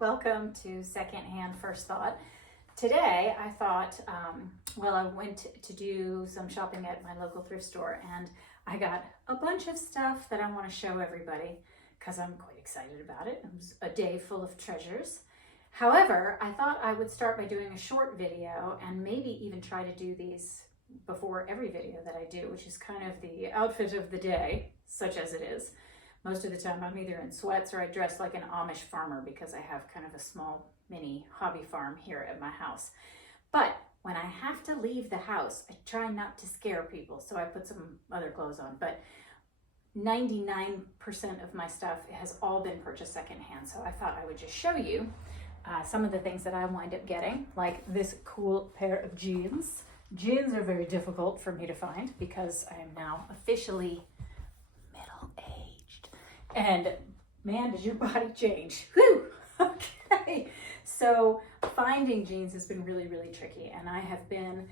Welcome to Secondhand First Thought. Today I thought, I went to do some shopping at my local thrift store and I got a bunch of stuff that I want to show everybody because I'm quite excited about it. It was a day full of treasures. However, I thought I would start by doing a short video and maybe even try to do these before every video that I do, which is kind of the outfit of the day, such as it is. Most of the time I'm either in sweats or I dress like an Amish farmer because I have kind of a small mini hobby farm here at my house. But when I have to leave the house, I try not to scare people, so I put some other clothes on. But 99% of my stuff has all been purchased secondhand, so I thought I would just show you some of the things that I wind up getting, like this cool pair of jeans. Jeans are very difficult for me to find because I am now officially middle-aged. And man, does your body change. Whew! Okay. So finding jeans has been really, really tricky. And I have been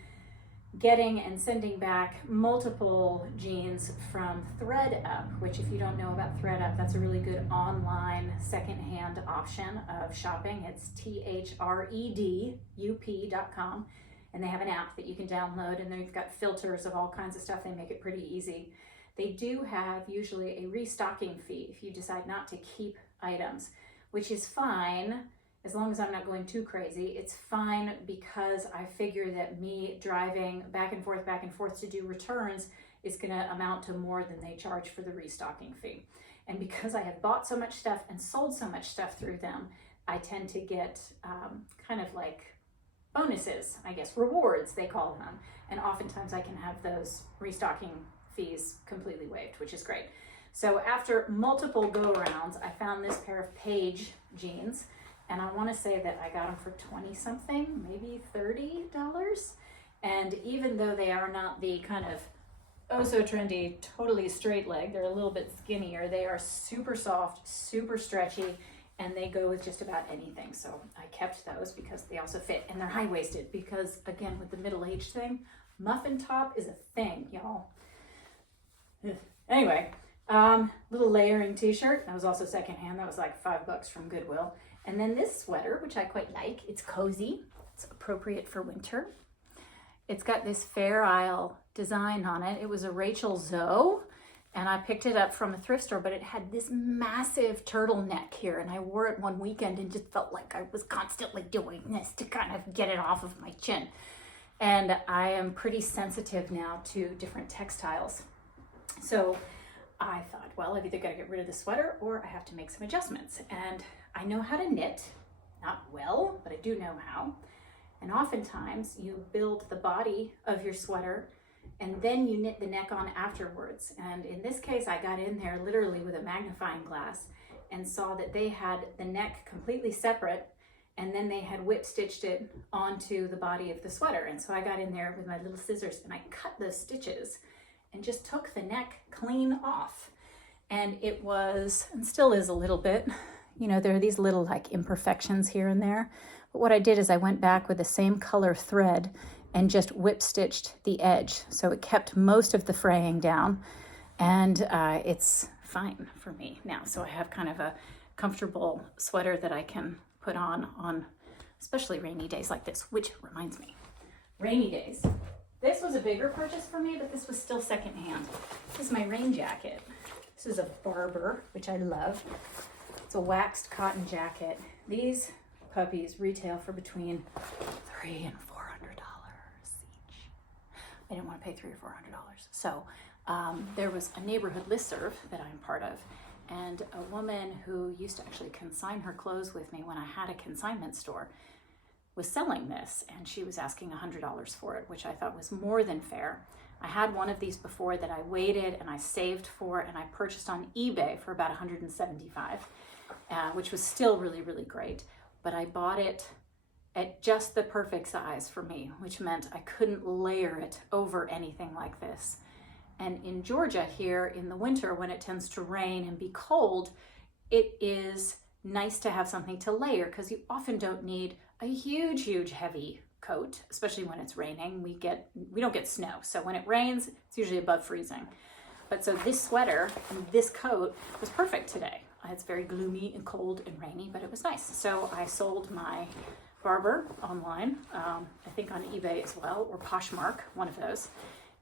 getting and sending back multiple jeans from ThredUp, which if you don't know about ThredUp, that's a really good online secondhand option of shopping. It's ThredUp.com. And they have an app that you can download, and they've got filters of all kinds of stuff. They make it pretty easy. They do have usually a restocking fee if you decide not to keep items, which is fine as long as I'm not going too crazy. It's fine because I figure that me driving back and forth to do returns is going to amount to more than they charge for the restocking fee. And because I have bought so much stuff and sold so much stuff through them, I tend to get kind of like bonuses, I guess, rewards they call them. And oftentimes I can have those restocking fees completely waived, which is great. So after multiple go-arounds, I found this pair of Page jeans, and I want to say that I got them for 20 something, maybe $30. And even though they are not the kind of oh so trendy, totally straight leg, they're a little bit skinnier, they are super soft, super stretchy, and they go with just about anything. So I kept those because they also fit, and they're high-waisted because, again, with the middle-aged thing, muffin top is a thing, y'all. Anyway, little layering t-shirt. That was also secondhand. That was like $5 from Goodwill. And then this sweater, which I quite like. It's cozy. It's appropriate for winter. It's got this Fair Isle design on it. It was a Rachel Zoe, and I picked it up from a thrift store, but it had this massive turtleneck here, and I wore it one weekend and just felt like I was constantly doing this to kind of get it off of my chin. And I am pretty sensitive now to different textiles. So I thought, well, I've either got to get rid of the sweater or I have to make some adjustments. And I know how to knit, not well, but I do know how. And oftentimes you build the body of your sweater and then you knit the neck on afterwards. And in this case, I got in there literally with a magnifying glass and saw that they had the neck completely separate, and then they had whip stitched it onto the body of the sweater. And so I got in there with my little scissors and I cut those stitches and just took the neck clean off. And it was, and still is a little bit, you know, there are these little like imperfections here and there. But what I did is I went back with the same color thread and just whip stitched the edge. So it kept most of the fraying down, and it's fine for me now. So I have kind of a comfortable sweater that I can put on especially rainy days like this, which reminds me, rainy days. This was a bigger purchase for me, but this was still secondhand. This is my rain jacket. This is a Barber, which I love. It's a waxed cotton jacket. These puppies retail for between $300 and $400 each. I didn't want to pay $300 or $400. So there was a neighborhood listserv that I'm part of, and a woman who used to actually consign her clothes with me when I had a consignment store was selling this, and she was asking $100 for it, which I thought was more than fair. I had one of these before that I waited and I saved for, and I purchased on eBay for about $175, which was still really, really great. But I bought it at just the perfect size for me, which meant I couldn't layer it over anything like this. And in Georgia here in the winter, when it tends to rain and be cold, it is nice to have something to layer because you often don't need a huge heavy coat, especially when it's raining. We don't get snow, so when it rains, it's usually above freezing. But so this sweater and this coat was perfect today. It's very gloomy and cold and rainy, but it was nice. So I sold my Barber online, I think on eBay as well, or Poshmark, one of those,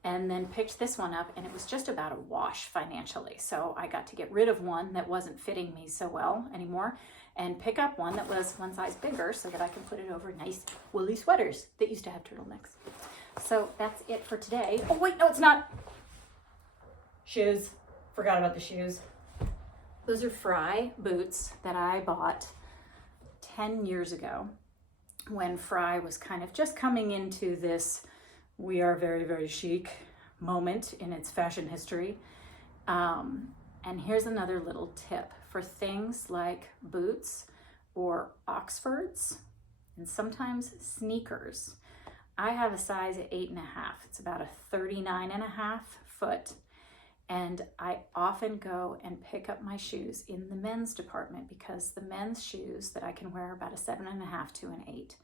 and then picked this one up, and it was just about a wash financially. So I got to get rid of one that wasn't fitting me so well anymore and pick up one that was one size bigger so that I can put it over nice woolly sweaters that used to have turtlenecks. So that's it for today. Oh wait, no, it's not. Shoes. Forgot about the shoes. Those are Fry boots that I bought 10 years ago when Fry was kind of just coming into this we are very, very chic moment in its fashion history. And here's another little tip for things like boots or Oxfords and sometimes sneakers. I have a size 8.5. It's about a 39.5 foot. And I often go and pick up my shoes in the men's department because the men's shoes that I can wear are about a 7.5 to an 8,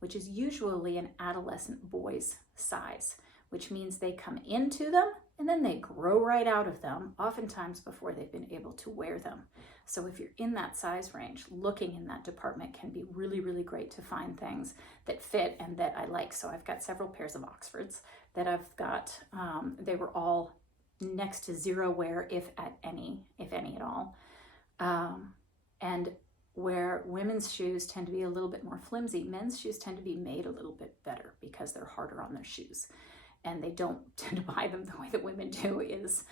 which is usually an adolescent boy's size, which means they come into them and then they grow right out of them, oftentimes before they've been able to wear them. So if you're in that size range, looking in that department can be really, really great to find things that fit and that I like. So I've got several pairs of Oxfords that I've got. They were all next to zero wear, if any at all. And where women's shoes tend to be a little bit more flimsy, men's shoes tend to be made a little bit better because they're harder on their shoes. And they don't tend to buy them the way that women do, is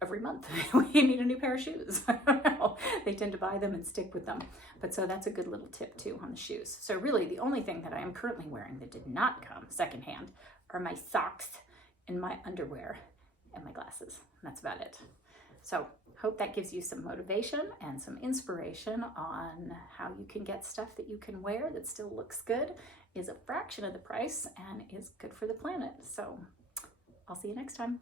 every month we need a new pair of shoes. I don't know. They tend to buy them and stick with them. But so that's a good little tip too on the shoes. So really the only thing that I am currently wearing that did not come secondhand are my socks and my underwear and my glasses. And that's about it. So hope that gives you some motivation and some inspiration on how you can get stuff that you can wear that still looks good, is a fraction of the price, and is good for the planet. So I'll see you next time.